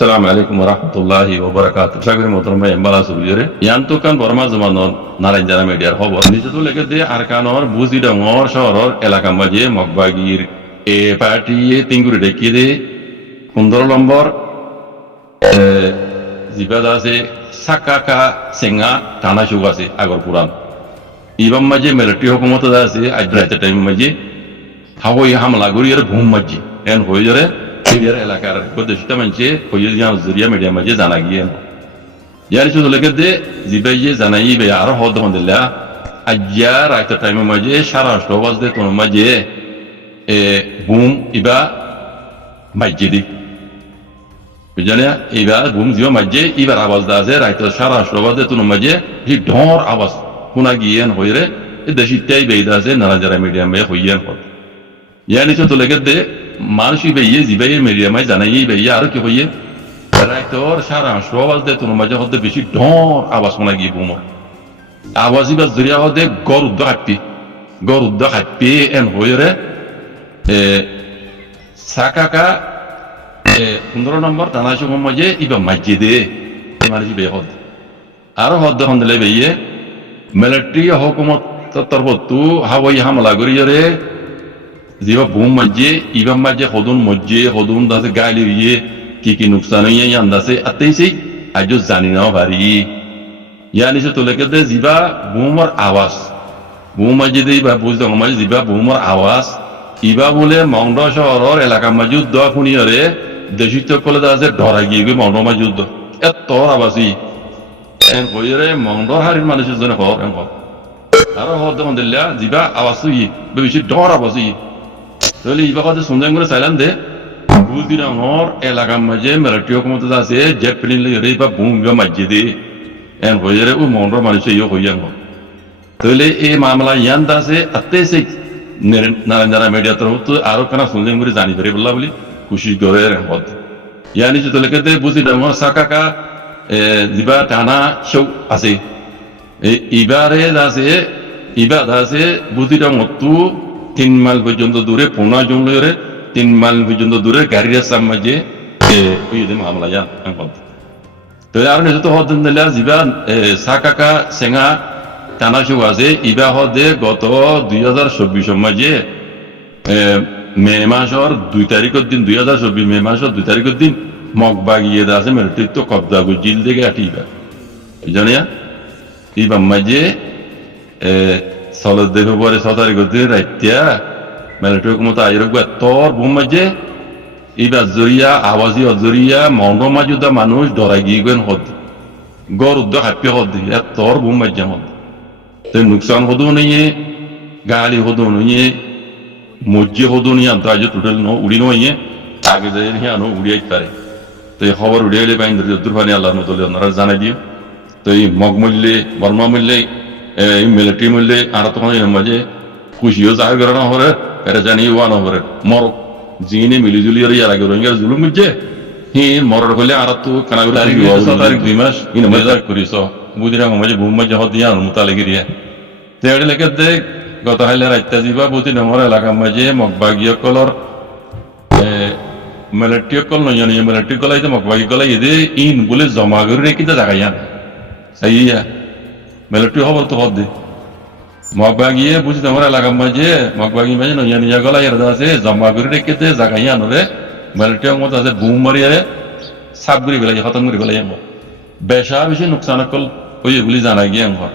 Assalamu alaikum warahmatullahi wabarakatuh. Sagri motorma embala subiyore. Yanto kan borma zamanon naranjana mediar hobor. Niche to leke de arkanor buzi dangor shoror elaka maje mokbagir e party e tinguri dekide 15 নম্বর জিবাদা আছে সাকাকা সেঙ্গা টানা সুগ আছে আগর পুরান ইবাম মাঝে military হুকুমত আছে আইড্রাইতে time মাঝে হাওয়াই হামলা গরিয়ের ভূম মাঝে এন হয়ে জরে এরিয়ার এলাকার প্রদেশটা মানছে হয়ে যাওয়া জরিয়া মিডিয়া মাঝে জানা গিয়ে ইয়ারি শুধু লেগে দে জিবাইয়ে জানাই বে আর হদ হন্দিল্লা আজ্জা রাইতে টাইম মাঝে সারা সবাজ দে কোন মাঝে ভূম ইবা মাইজেদি বুঝলে এবার ঘুম জিও মাঝে এবার আওয়াজ দাজে রাইতে সারা সবাদে তুনো মাঝে হি ঢর আওয়াজ শোনা গিয়েন হইরে এ দেশিটাই বেইদা আছে নারাজারা মিডিয়ামে হইয়েন হত ইয়ানি তো লেগে দে মানুষই বেইয়ে জিবাইয়ে মিডিয়ামে জানাই বেইয়ে আর কি হইয়ে রাইতর সারা সবাদে তুনো মাঝে হতে বেশি ঢর আওয়াজ শোনা গিয়ে ঘুম আওয়াজ ইবার জরিয়া হতে গর উদ্দ হাপি এন হইরে সাকাকা 15 নম্বর টানা সুগ মাঝে ইবা মাঝে মানুষ বে হদ আর হদ হন্দলে বেয়ে মিলিটারি হুকুমত তরফতু হাওয়াই হামলা করিয়রে জিবা বুম মাঝে ইবা মাঝে হদুন মজ্জে হদুন দাসে গালি ইয়ে কি নুকসান হইয়া আন্দাসে আতেইছে আজও জানি না ভারি ইয়ানি সে তোলেকে দে জিবা বুমর আওয়াজ বুম মাঝে দে ইবা বুঝতে মাঝে জিবা বুমর আওয়াজ ইবা বলে মংড শহরের এলাকা মাঝে দ শুনিয়রে দেশিত কলে আছে ধরা গিয়ে গিয়ে মংড মাঝে যুদ্ধ এত আবাসি এন হইরে মংড হারির মানুষের জন্য হর এন হর আরো হর দেখুন দিল্লা জিবা আওয়াজ ই বেশি ডর আবাসি তাহলে ইবা কথা শুনলেন করে চাইলাম দে বুঝি ডাঙর এলাকার মাঝে মিলিটারি হুকুমত আছে জেট প্লেন লইরে ইবা বুম ইবা মাঝে দে এন হইরে ও মংড মানুষের ইয়ে হইয়ান হর তাহলে এই মামলা ইয়ান দাসে আতে সে নারায়ণ মিডিয়া তরফ আরো কেনা শুনলেন করে জানি পারি বললা বলি খুশি করে হদ ইয়ানি যদি লেগে দে বুঝি ডাঙর সাকাকা জিবা টানা সেও আছে ইবারে আছে ইবাদ আছে বুঝি ডাঙর তু 3 মাইল পর্যন্ত দূরে পোনা জঙ্গলের 3 মাইল পর্যন্ত দূরে গাড়ির সামনে ওই মামলা যা হদ তো আর নিশ্চিত হদ দিলা জিবা সাকাকা সেঙ্গা টানা সেও আছে ইবা হদে গত 2024 মাঝে মে মাসের 2 তারিখের দিন 2024 মে মাসের 2 তারিখের দিন মগবাগিয়ে আছে মিলিটারি তো কবজা গুজিল থেকে আটিবা জানিয়া ইবা মাঝে সলদ দেখো পরে 6 তারিখের দিন রাইতিয়া মিলিটারি হুকুমত আইরক তোর বুম মাঝে ইবা জরিয়া আওয়াজি অজরিয়া মন্ড মাঝুদা মানুষ ডরা গিয়ে গেন হদ গর উদ্দ হাপি হদ তোর বুম মাঝে হদ তো নুকসান হদু নেই গালি হদু নেই মজ্জে হদু নিয়ে আনতে আজ টোটাল উড়ি নয় আগে যাই নিয়ে আনো উড়িয়াই পারে তো এই খবর উড়িয়াইলে বাইন দুর্ভানি আল্লাহ মতলে ওনারা জানাই দিও তো এই মগ মূল্যে বর্মা মূল্যে মিলিটারি মূল্যে আর তখন মাঝে খুশিও যা করে না হরে এটা জানি ওয়ান হরে মর জিনে মিলিজুলি আর ইয়ার আগে রোহিঙ্গার জুলুম বুঝছে হি মরার হলে আর তো কানা তারিখ 2 মাস ইন মজা করিস বুঝিরা মাঝে ঘুম মাঝে হদ দিয়া অনুমতা লেগে দিয়া তো এটা লেগে দেখ গত হাইলে রাইতা যাবা বুঝি নম্বর এলাকা মাঝে মগবাগীয় কলর মিলিটারি কল নয় মিলিটারি কলাই মগবাগী কলাই এদে ইন বলে জমা করে রেখে জায়গায় সাইয়া মিলিটারি খবর তো হদ দে মগবাগিয়ে বুঝি তোমার এলাকা মাঝে মগবাগী মাঝে নয় নিয়া গলাই এর আছে জমা করে রেখে জায়গায় আনরে মিলিটারি মত আছে বুম মারিয়ে সাপ করে গেলে খতম করে গেলে বেশা বেশি নুকসান কল ওই এগুলি জানা গিয়ে ঘর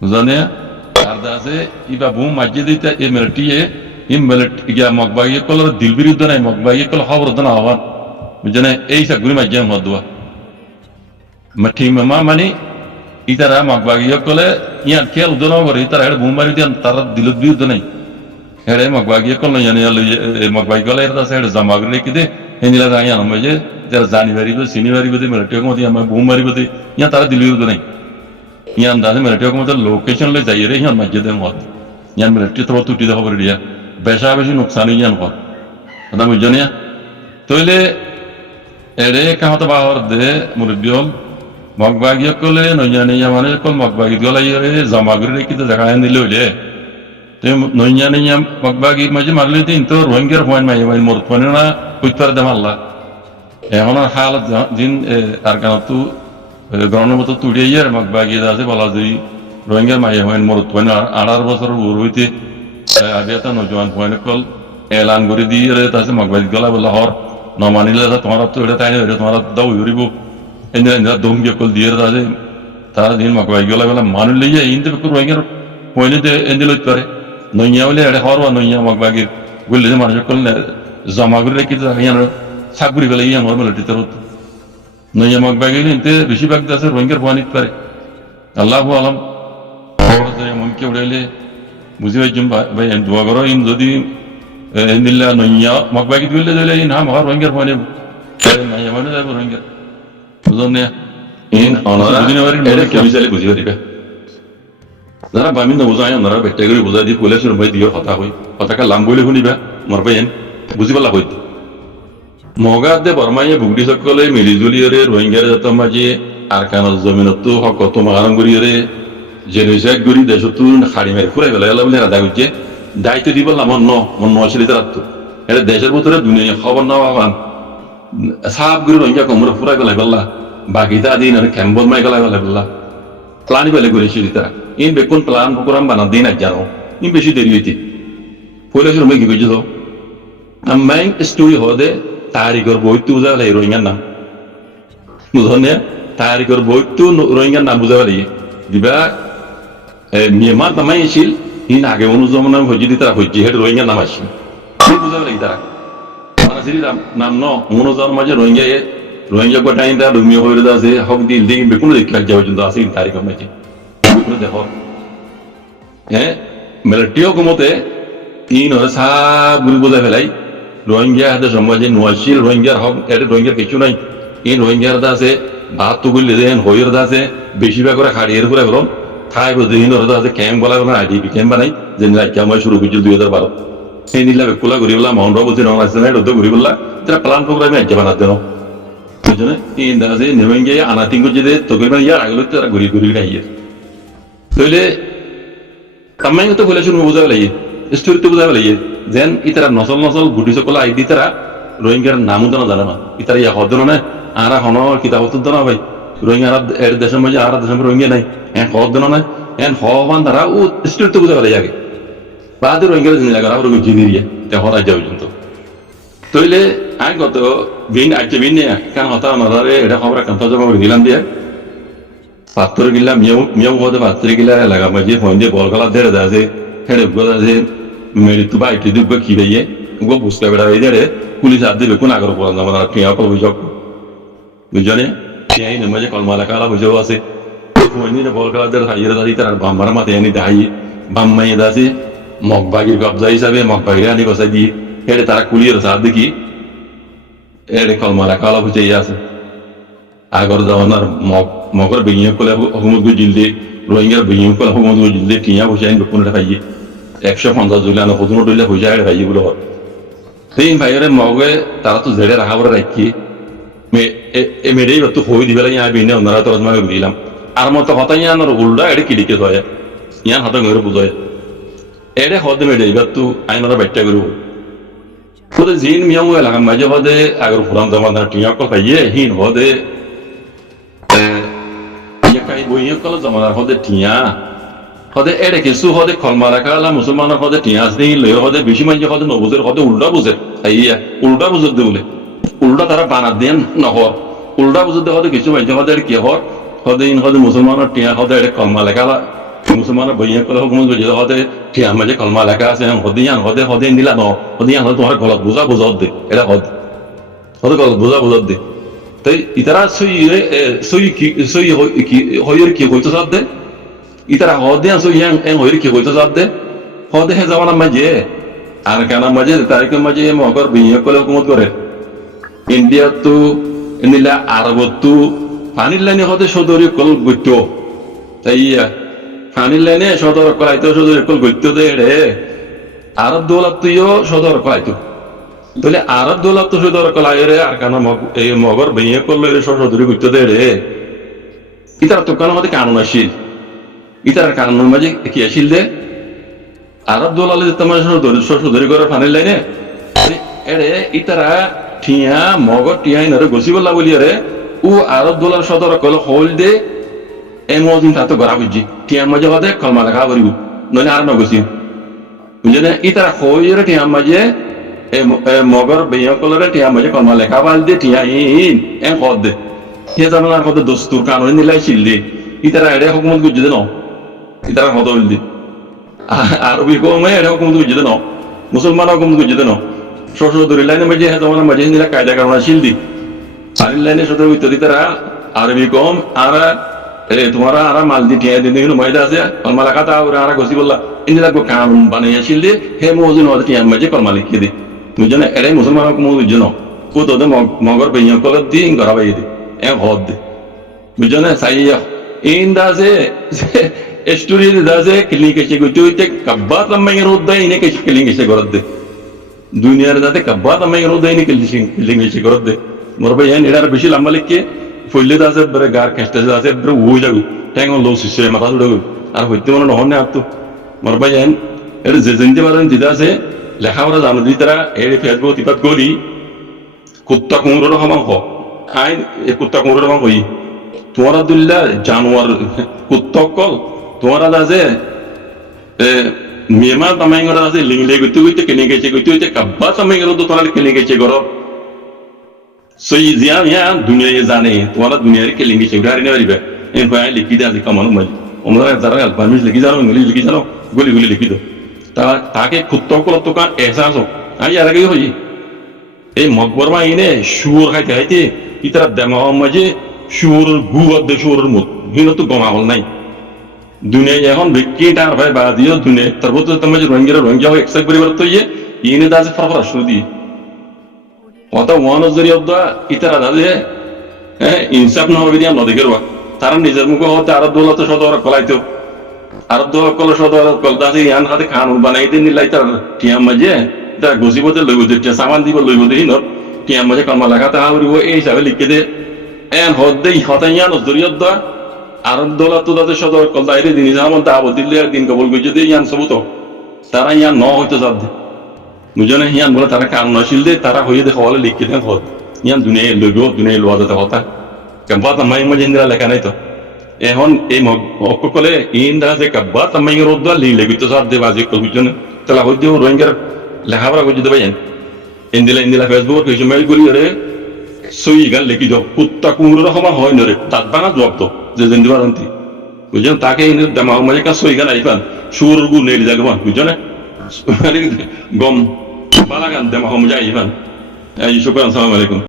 বুঝানে আর আছে ইবা বুম মাঝে দিতে এই মিলিটারি গিয়া মগবাগী কলর দিল বিরুদ্ধ নাই মগবাগী কল খবর না হওয়ার বুঝনে এই সাগুরি মাঝে হদুয়া মাঠি মামা মানে ইতারা মগবাগী কলে ইয়ার খেয়াল উদন করে ইতারা এটা বুম মারি দিয়ে তারা দিল বিরুদ্ধ নাই হেড়ে মগবাগী কল নয় মগবাগী কলে এটা আছে জমা করে রেখে দে হেনিলা যাই আনো মাঝে যারা জানি পারিব চিনি পারিব মিলিটারি মধ্যে আমার বুম মারিব ইয়া তারা দিল বিরুদ্ধ নাই ইয়ান দানে মিলিটারি মধ্যে লোকেশন লৈ যাই রে ইয়ান মাঝে দেন হদ ইয়ান মিলিটারি তো টুটি দে খবর দিয়া বেশা বেশি নুকসান ইয়ান হদ কথা বুঝনিয়া তইলে এরে কাহত বাহর দে মুরব্বিয়ম মগবাগী কলে নইয়া মানে কল মগবাগী গলাই রে জমা করে রেখে তো জায়গা দিলে হইলে তো নইয়া মগবাগী মাঝে মারলে দিন তো রোহিঙ্গার ফোন মাই মোর ফোনে না কইতে পারে দেম আল্লাহ এখন আর হালত দিন আর কেন তো গরমের মতো তুড়িয়ে ইয়ার মাক বাগিয়ে আছে বলা যে রোহিঙ্গার মাইয়া হইন মরত হইন 18 বছর উর হইতে আগে তো নজওয়ান হইন কল এলান করে দিয়ে তাছে মাক বাগিয়ে গলা বলা হর নমানিলে তোমার তো এটা তাই না তোমার দাও ধরিব এনে দম গিয়ে কল দিয়ে তাছে তারা দিন মাক বাগিয়ে গলা বলা মানুষ লইয়া ইনতে রোহিঙ্গার হইনে এনে লইতে পারে নইয়া বলে এটা হর বা নইয়া মাক বাগিয়ে বললে যে মানুষ কল জমা করে রেখে ইয়ান সাকগুড়ি ফেলে ইয়ান হর মেলে টিতে হতো নইয়া মাক বাগিয়ে নিতে বেশিরভাগ দেশে রোহিঙ্গার হওয়া নিতে পারে আল্লাহ আলম মনকে উড়াইলে বুঝি পাইছুম ভাই দোয়া করো ইন যদি নিল্লা নইয়া মাক বাগিয়ে দিলে দিলে ইন হাম হর রোহিঙ্গার হওয়া নেব নইয়া মানে যাবো রোহিঙ্গার বুঝলেন না ইন অনারা এটা কেউ চাইলে বুঝি পারিবে যারা বামিন বুঝাই ওনারা বেটে করে বুঝাই দিয়ে পুলিশ রুমাই দিয়ে হতা হই হতাকা লাম বলে শুনিবা মরবে এন বুঝি পালা হইত মগা দে বর্মাইয়ে বুগড়ি সকলে মিলিজুলিয়রে রোহিঙ্গার যত মাঝে আর কান জমিনত হক তোমার গুড়িয়রে জেনুইসাক গুড়ি দেশতো খাড়ি মেরে ফুরাই বেলা এলা বলে রাধা করছে দায়িত্ব দিব না মন আসলে তার এটা দেশের ভিতরে দুনিয়া খবর না পাবান সাপ গুড়ি রোহিঙ্গা কমরে ফুরাই বেলা বেলা বাকিটা দিন আর ক্যাম্পত মাই গেলা বেলা বেলা প্লানি বেলে করেছি তারা ইন বেকুন প্লান প্রোগ্রাম বানা দিন আর জানো ইন বেশি দেরি হইতে পুলিশ রুমে কি কইছো আমি স্টোরি হদে তারিখর বইতু বুঝালে রোহিঙ্গার নাম বুঝনে তারিখর বইতু রোহিঙ্গার নাম বুঝালে দিবা মিয়ানমার নামাই ছিল ইন আগে অনুজমন হইজি তারা হইজি হেড রোহিঙ্গার নাম আসছিল বুঝালে তারা মানাসির নাম ন অনুজমন মাঝে রোহিঙ্গা গোটাই দা রুমিও হইরে আছে হক দিল দিন বেকুন দেখা যাও পর্যন্ত আছে তারিখর মাঝে বেকুন দেখো মিলিটারি হুকুমতে ইন হরে সব গুলি বোঝা ফেলাই রোহিঙ্গা হাতে সমাজে নোয়াশিল রোহিঙ্গার হক এটা রোহিঙ্গার কিছু নাই ইন রোহিঙ্গার দা আছে ভাত তো গুলি দেন হইর দা আছে বেশিরভাগ করে হাড়িয়ে করে বলম ঠাই বুঝে ইন হরে আছে ক্যাম্প বলা কোনো আইডিপি ক্যাম্প বানাই যে ক্যাম্প শুরু করছিল 2012 সেই নিলা বেকুলা ঘুরি বললাম মহনরাও বলছে নন আসছে না এটা ঘুরি বললা তারা প্ল্যান প্রোগ্রামে আজ্ঞা বানাতে না বুঝলে ইন দা আছে রোহিঙ্গা আনাতিং করছে যে তোকে ইয়ার আগে তারা ঘুরি ঘুরি আইয়ে তাহলে কামাই তো বলে শুনবো বোঝা লাগে স্টোরি তো বোঝা লাগে যেন ইতারা নসল গুটি সকল আইডি তারা রোহিঙ্গার নামও তো না জানে না ইতারা ইয়া হদ না আর হন কিতাব তো না ভাই রোহিঙ্গা এর দেশের মাঝে আর দেশের রোহিঙ্গা নাই হ্যাঁ হদ না হ্যাঁ হবান তারা ও স্টোরি তো বোঝা লাগে আগে বাদে রোহিঙ্গার জিনিস লাগে আর জিনিরিয়া তে হরাই যাবে কিন্তু তইলে আই গত বিন আজকে বিন কেন হতা নদারে এটা খবর কান্ত জমা করে দিলাম দিয়ে পাত্র গিলা মিয়াও হতে পাত্র গিলা লাগা মাঝে ফোন দিয়ে বল গলা দেড় আছে হেড়ে গলা আছে মেরি তো বাইটি দুব কি বেয়ে গো বুঝতে বেড়া এই দেড়ে পুলিশ আর দিবে কোন আগর পড়া যাবে না টিয়া কল বুঝক বুঝনে টিয়াই না মাঝে কলমালা কালা বুঝাও আছে ফোন দিয়ে বল গলা দেড় হাইরে দাদি তার বাম্মার মাতে আনি দাই বাম্মাই দাসে মগবাগির কবজা হিসাবে মগবাগির আনি বসাই দিয়ে হেড়ে তারা কুলিয়ের সাথ দেখি এড়ে কলমালা কালা বুঝাই আছে আগর যাওয়ার মগর বিনিয়োগ করলে হুকুমত জিলদে রোহিঙ্গার বিনিয়োগ করলে হুকুমত জিলদে টিয়া বসে আইন বেকুন পাইয়ে 150 জুলাই না হতুন ডইলে হয়ে যায় ভাইয়ে বলে হয় সেই ভাইয়ের মগে তারা তো জেড়ে রাখা বলে রাখি মেরেই তো হই দিবে ইয়া বিনে ওনারা তো রজমা করে দিলাম আর মতো হতা ইয়ান উল্টা এটা কিলিকে হয় ইয়ান হাতে ঘরে বুঝায় এড়ে হদে মেরে এবার তো আইনরা ব্যাখ্যা করব তোদের জিন মিয়াম এলাকা মাঝে হদে আগর ফুরাম জমা টিয়া কল পাইয়ে হিন হদে বইয়ে কল জমানার হদে টিয়া হদে এড়ে কিছু হদে খলমারা কালা মুসলমানের হদে টিয়া আসতে লয়ে হদে বেশি মানুষ হদে নবুজের হদে উল্টা বুঝে আইয়া উল্টা বুঝত দে বলে উল্টা তারা বানা দেন নহর উল্টা বুঝত দে হদে কিছু মানুষ হদে কি হর হদে ইন হদে মুসলমানের টিয়া হদে এড়ে কলমা লেখা মুসলমানের বইয়ে কলে হুকুম বুঝে হদে টিয়া মাঝে কলমা লেখা আছে হদে ইয়ান হদে নিলা ন হদে ইয়ান হদে তোমার গলত বুঝা বুঝত দে এটা হদে গলত বুঝা বুঝত দে তাই ইতারা হইয়ের কি হইতো সব দে ইতারা হদে হইয়ের কি হইতো সব দে হদে হে যাওয়ার মাঝে আর কেন মাঝে তারিখের মাঝে মগর বিনিয়োগ করে হুকুমত করে ইন্ডিয়া তো নিলা আরবত তো পানির লাইনে হদে সদরি কল গত্য তাই পানির লাইনে সদর কলাইতো সদরি কল গত্য দে রে আরব দৌলত তুইও সদর কলাইতো তাহলে আরব দৌলত তো সদর কলাই রে আর কেন এই মগর বিনিয়োগ করলো সদরি গত্য দে রে ইতারা তো কেন হতে কানুন আসিল ইতার কানুনের মাঝে কি আসিল দে আরব দৌলালে তোমার সদরি করে পানির লাইনে এরে ইতারা ঠিয়া মগর টিয়াই নরে গছি বললা বলি রে ও আরব দোলার সদর কল হল দে এমন তাতো গড়া বুঝি টিয়া মাঝে হদে কলমা লেখা করিব নইলে আর নগছি বুঝলে ইতারা হইরে টিয়া মাঝে মগর বেয়া কলরে টিয়া মাঝে কলমা লেখা বাল দে টিয়া ইন এন কদ দে টিয়া জানার কত দস্তুর কানুন নিলাই ছিললে ইতারা এড়ে হুকুমত গুজি দে ন ইতারা হদ হইল দে আরবি কমে এড়ে হুকুমত গুজি দে ন মুসলমান হুকুমত গুজি দে ন শ্বশুর দূরের লাইনে মাঝে তোমার মাঝে নিলা কায়দা কারণ শিলদি আরের লাইনে সদর ইত্যাদি তারা আরবি কম আর তোমার আর মাল দি টিয়া দিন দেখুন ময়দা আছে কলমা লেখা তা আর গছি বললা ইনি লাগবো কানুন বানাইয়া শিলদি হে মজুন হতে টিয়া মাঝে কলমা লিখিয়ে দি তুমি জানো এড়াই মুসলমান হুকুমত গুজি ন কো তোদের মগর বেয়া কলর দি গড়া বাইয়ে দি এ হদ দে বুঝছো না সাইয়া ইন দাসে স্টোরি দাসে ক্লিনিক এসে গইতে হইতে কাব্বাত লাম্মাইয়ের উদ্দাই ইনে কেসে ক্লিনিক এসে গড় দে দুনিয়ার যাতে কাব্বাত লাম্মাইয়ের উদ্দাই ইনে ক্লিনিক এসে গড় দে মোর ভাই এর বেশি লম্বা লিখকে ফইলে দাসে বরে গার খেস্তে দাসে বরে ও যাগু ট্যাং লো সিসে মাথা উড়াগু আর হইতে মনে নহনে আপতো মোর ভাই এর যে জেনতে পারেন দিদা আছে লেখাপড়া জানো দি তারা এর ফেসবুক টিপাত গলি কুত্তা কুমড়োর হমাং হ আইন এ কুত্তা কুমড়োর হমাং হই তোমার দুল্লা জানোয়ার কুত্তা কল তোমার আছে মেমা তামাই করা আছে লিংলে গইতে গইতে কেনে গেছে গইতে গইতে কাব্বা তামাই করা তো তোমার কেনে গেছে গর সই জিয়া ইয়া দুনিয়া জানে তোমার দুনিয়ার কেনে গেছে গাড়ি না পারিবে এন ভাই লিখি দে আজি কামানো মাই আমরা যারা আলবামিজ লিখি জানো ইংলিশ লিখি জানো গলি গলি লিখি দাও তাকে কুত্তা কল তো কান এহসাস হোক আই আর আগে হই এই মকবরমা ইনে শুয়োর খাইতে খাইতে ইতারা দেমাও মাঝে শুয়োর গুয়ার দে শুয়োরের মত হিনো তো গমা হল নাই দুনিয়ায় এখন বিক্রি টার ভাই বা দিও দুনিয়া তারপর তো তোমার রোহিঙ্গা হোক একসাথে পরিবার তো ইনে দাসে ফরফরা শুরু দি অত ওয়ান জরিয়া দা ইতারা দাসে ইনসাফ না হবে দিয়া নদীকে রোয়া তারা নিজের মুখে হতে আরব দৌলত সদর কলাইতো আরব দৌলত কল সদর কল দাসে ইয়ান হাতে কানুন বানাই দিন নিলাই তার টিয়াম মাঝে তা গসিবতে লইব দে সামান দিব লইব দে হিনর টিয়াম মাঝে কলমা লেখাতে হাবরিব এই হিসাবে লিখে দে এন হদে হতাইয়া নজরিয়া দা আরব দৌলত তাদের সদর কল দাইরে দিন যেমন দাবত দিলে দিন কবল গজে দে ইয়ান সবুত তারা ইয়ান ন হইতে যাব দে বুঝনে ইয়ান বলে তারা কানুন আসিল দে তারা হইয়ে দে হওয়ালে লিখে দেন হদ ইয়ান দুনিয়ায় লইব দুনিয়ায় লোয়া যেতে কথা কাব্বা তামাই মাঝে ইন্দিরা লেখা নাই তো এখন এই অকলে ইন্দিরা যে কাব্বা তামাই রোদ্দা লিলে গিতে সব দে বাজি কল বুঝনে তাহলে হইতে রোহিঙ্গার লেখাপড়া গজে দেবে ইন্দিলা ফেসবুক কিছু মেল করি রে সই গান লিখি যাও কুত্তা কুমড়োর সমান হয় নরে তাত বাঙা জবাব তো যে জেন্দি বারন্তি বুঝলেন তাকে দামা মাঝে কাজ সই গান আইপান সুর গু নেই যাগবান বুঝছো গম বালা গান দামা মজা আইপান এই শুক্রান আসসালামু আলাইকুম